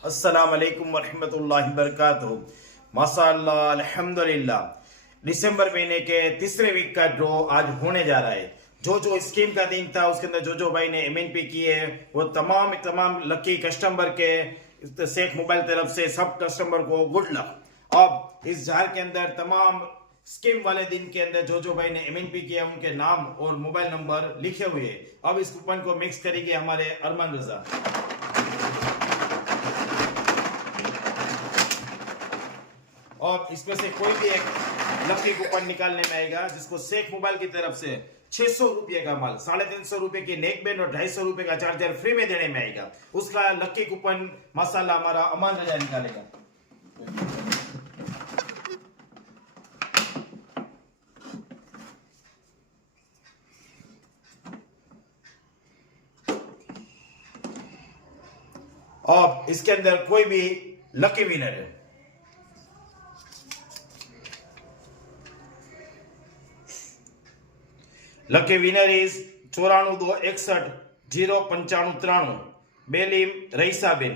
अस्सलाम वालेकुम वरहमतुल्लाहि वबरकातुहू। माशाअल्लाह अल्हम्दुलिल्लाह, दिसंबर महीने के तीसरे वीक का ड्रॉ आज होने जा रहा है। जो जो स्कीम का दिन था उसके अंदर जो भाई ने एमएनपी किए वो तमाम लकी कस्टमर के शेख मोबाइल तरफ से सब कस्टमर को गुड लक। अब इस जार के अंदर तमाम स्कीम वाले दिन के अंदर जो भाई ने एमएनपी किया उनके नाम और मोबाइल नंबर लिखे हुए हैं। अब इस कूपन को मिक्स करेंगे हमारे अरमान रजा। और इसमें से कोई भी एक लकी कूपन निकालने में आएगा जिसको शेख मोबाइल की तरफ से 600 रुपये का माल, 350 रुपये की नेक बैंड और 250 रुपये का चार्जर फ्री में देने में आएगा। उसका लकी कूपन माशाल्लाह हमारा अमान रजा निकालेगा। और इसके अंदर कोई भी लकी विनर है। लकी विनर इज 9421609593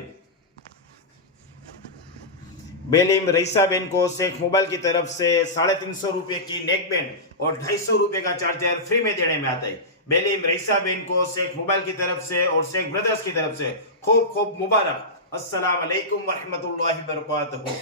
बेलीम रईसाबेन को शेख मोबाइल की तरफ से 350 रुपये की नेक बैंड और 250 रुपये का चार्जर फ्री में देने में आता है। बेलीम रईसाबेन को शेख मोबाइल की तरफ से और शेख ब्रदर्स की तरफ से खूब खूब मुबारक। अस्सलाम वालेकुम वरहमतुल्लाहि वबरकातुहू।